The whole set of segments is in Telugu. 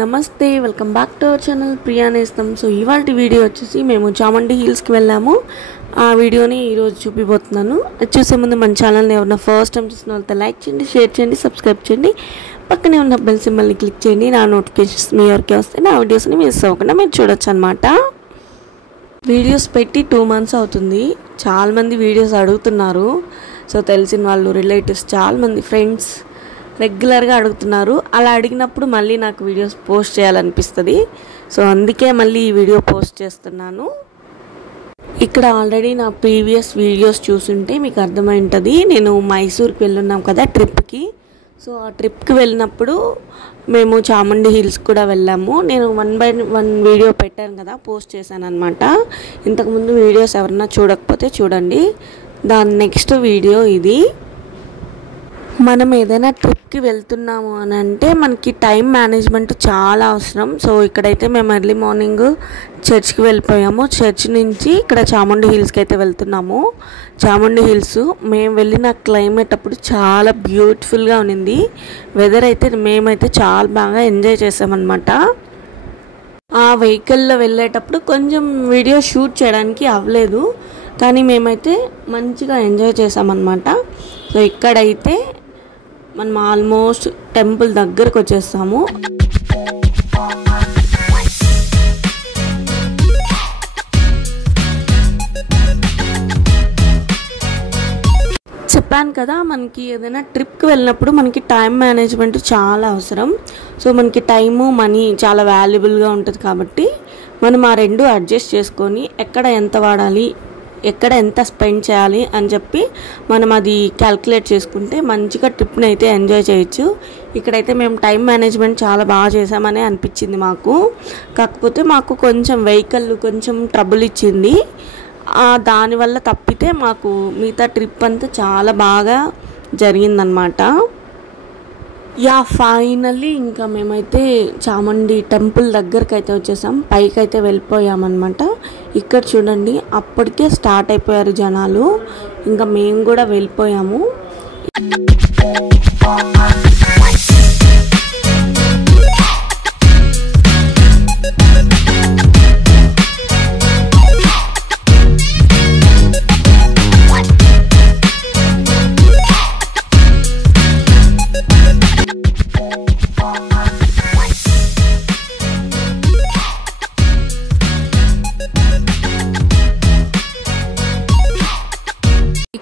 నమస్తే welcome back to our channel Priya నేస్తం. సో ఇవాల్టి వీడియో వచ్చేసి మేము చామండి హిల్స్కి వెళ్ళాము. ఆ వీడియోని ఈరోజు చూపిపోతున్నాను. అది చూసే ముందు మన ఛానల్ని ఎవరైనా ఫస్ట్ టైం చూసిన వాళ్ళతో లైక్ చేయండి, షేర్ చేయండి, సబ్స్క్రైబ్ చేయండి. పక్కనే ఉన్న బెల్ సింబల్ని క్లిక్ చేయండి. నా నోటిఫికేషన్స్ మీ ఎవరికి వస్తే నా వీడియోస్ని మిస్ అవ్వకుండా మీరు చూడొచ్చు అనమాట. వీడియోస్ పెట్టి 2 months అవుతుంది. చాలామంది వీడియోస్ అడుగుతున్నారు. సో తెలిసిన వాళ్ళు, రిలేటివ్స్, చాలామంది ఫ్రెండ్స్ రెగ్యులర్గా అడుగుతున్నారు. అలా అడిగినప్పుడు మళ్ళీ నాకు వీడియోస్ పోస్ట్ చేయాలనిపిస్తుంది. సో అందుకే మళ్ళీ ఈ వీడియో పోస్ట్ చేస్తున్నాను. ఇక్కడ ఆల్రెడీ నా ప్రీవియస్ వీడియోస్ చూసుంటే మీకు అర్థమై ఉంటుంది. నేను మైసూర్కి వెళ్ళున్నాం కదా ట్రిప్కి. సో ఆ ట్రిప్కి వెళ్ళినప్పుడు మేము చాముండి హిల్స్ కూడా వెళ్ళాము. నేను 1 by 1 వీడియో పెట్టాను కదా, పోస్ట్ చేశాను అనమాట. ఇంతకుముందు వీడియోస్ ఎవరన్నా చూడకపోతే చూడండి. దాని నెక్స్ట్ వీడియో ఇది. మనం ఏదైనా ట్రిప్కి వెళ్తున్నాము అని అంటే మనకి టైం మేనేజ్మెంట్ చాలా అవసరం. సో ఇక్కడైతే మేము ఎర్లీ మార్నింగ్ చర్చ్కి వెళ్ళిపోయాము. చర్చ్ నుంచి ఇక్కడ చాముండి హిల్స్కి అయితే వెళ్తున్నాము. చాముండి హిల్స్ మేము వెళ్ళిన క్లైమేట్ అప్పుడు చాలా బ్యూటిఫుల్గా ఉన్నింది. వెదర్ అయితే మేమైతే చాలా బాగా ఎంజాయ్ చేసామన్నమాట. ఆ వెహికల్లో వెళ్ళేటప్పుడు కొంచెం వీడియో షూట్ చేయడానికి అవ్వలేదు, కానీ మేమైతే మంచిగా ఎంజాయ్ చేసామన్నమాట. సో ఇక్కడైతే మనం ఆల్మోస్ట్ టెంపుల్ దగ్గరకు వచ్చేస్తాము. చెప్పాను కదా, మనకి ఏదైనా ట్రిప్కి వెళ్ళినప్పుడు మనకి టైం మేనేజ్మెంట్ చాలా అవసరం. సో మనకి టైము, మనీ చాలా వాల్యుబుల్గా ఉంటుంది కాబట్టి మనం ఆ 2 అడ్జస్ట్ చేసుకొని ఎక్కడ ఎంత వాడాలి, ఎక్కడ ఎంత స్పెండ్ చేయాలి అని చెప్పి మనం అది క్యాల్కులేట్ చేసుకుంటే మంచిగా ట్రిప్ని అయితే ఎంజాయ్ చేయొచ్చు. ఇక్కడైతే మేము టైం మేనేజ్మెంట్ చాలా బాగా చేసామని అనిపించింది మాకు. కాకపోతే మాకు కొంచెం వెహికల్ కొంచెం ట్రబుల్ ఇచ్చింది. దానివల్ల తప్పితే మాకు మిగతా ట్రిప్ అంతా చాలా బాగా జరిగిందనమాట. ఫైనల్లీ ఇంకా మేమైతే చాముండి టెంపుల్ దగ్గరికి అయితే వచ్చేసాం. పైకి అయితే వెళ్ళిపోయామన్నమాట. ఇక్కడ చూడండి, అప్పటికే స్టార్ట్ అయిపోయారు జనాలు. ఇంకా మేము కూడా వెళ్ళిపోయాము.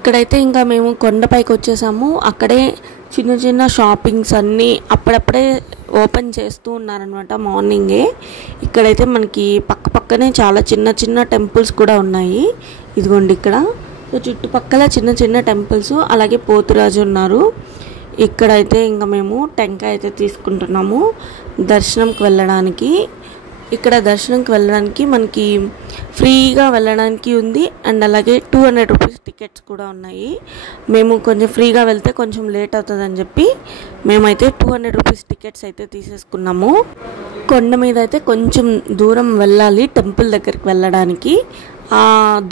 ఇక్కడైతే ఇంకా మేము కొండపైకి వచ్చేసాము. అక్కడే చిన్న చిన్న షాపింగ్స్ అన్నీ అప్పుడప్పుడే ఓపెన్ చేస్తూ ఉన్నారనమాట మార్నింగే. ఇక్కడైతే మనకి పక్కనే చాలా చిన్న చిన్న టెంపుల్స్ కూడా ఉన్నాయి. ఇదిగోండి ఇక్కడ. సో చుట్టుపక్కల చిన్న చిన్న టెంపుల్స్, అలాగే పోతురాజు ఉన్నారు. ఇక్కడైతే ఇంకా మేము టెంకాయ అయితే తీసుకుంటున్నాము దర్శనంకి వెళ్ళడానికి. ఇక్కడ దర్శనంకి వెళ్ళడానికి మనకి ఫ్రీగా వెళ్ళడానికి ఉంది, అండ్ అలాగే 200 రూపీస్ టికెట్స్ కూడా ఉన్నాయి. మేము కొంచెం ఫ్రీగా వెళ్తే కొంచెం లేట్ అవుతుందని చెప్పి మేమైతే 200 రూపీస్ టికెట్స్ అయితే తీసేసుకున్నాము. కొండ మీద అయితే కొంచెం దూరం వెళ్ళాలి టెంపుల్ దగ్గరికి వెళ్ళడానికి. ఆ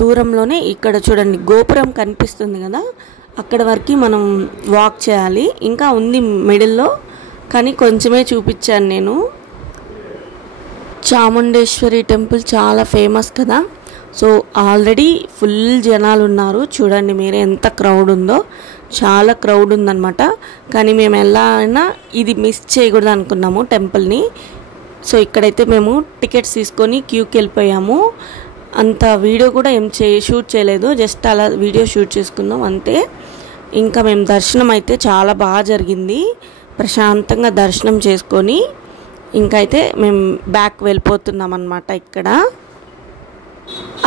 దూరంలోనే ఇక్కడ చూడండి గోపురం కనిపిస్తుంది కదా, అక్కడ వరకు మనం వాక్ చేయాలి. ఇంకా ఉంది మిడిల్లో, కానీ కొంచెమే చూపించాను నేను. చాముండేశ్వరి టెంపుల్ చాలా ఫేమస్ కదా. సో ఆల్రెడీ ఫుల్ జనాలు ఉన్నారు. చూడండి మీరే ఎంత క్రౌడ్ ఉందో. చాలా క్రౌడ్ ఉందన్నమాట. కానీ మేము ఎలా అయినా ఇది మిస్ చేయకూడదు అనుకున్నాము టెంపుల్ని. సో ఇక్కడైతే మేము టికెట్స్ తీసుకొని క్యూకి వెళ్ళిపోయాము. అంత వీడియో కూడా ఏం షూట్ చేయలేదు, జస్ట్ అలా వీడియో షూట్ చేసుకున్నాం అంతే. ఇంకా మేము దర్శనం అయితే చాలా బాగా జరిగింది. ప్రశాంతంగా దర్శనం చేసుకొని ఇంకైతే మేము బ్యాక్ వెళ్ళిపోతున్నాం అన్నమాట. ఇక్కడ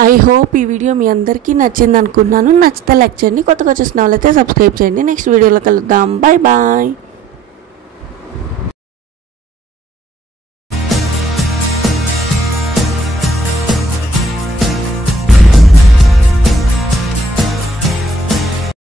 ఐ హోప్ ఈ వీడియో మీ అందరికీ నచ్చింది అనుకుంటున్నాను. నచ్చితే లైక్ చేయండి, కొత్తగా చూసిన వాళ్ళైతే సబ్స్క్రైబ్ చేయండి. నెక్స్ట్ వీడియోలో కలుద్దాం. Bye bye.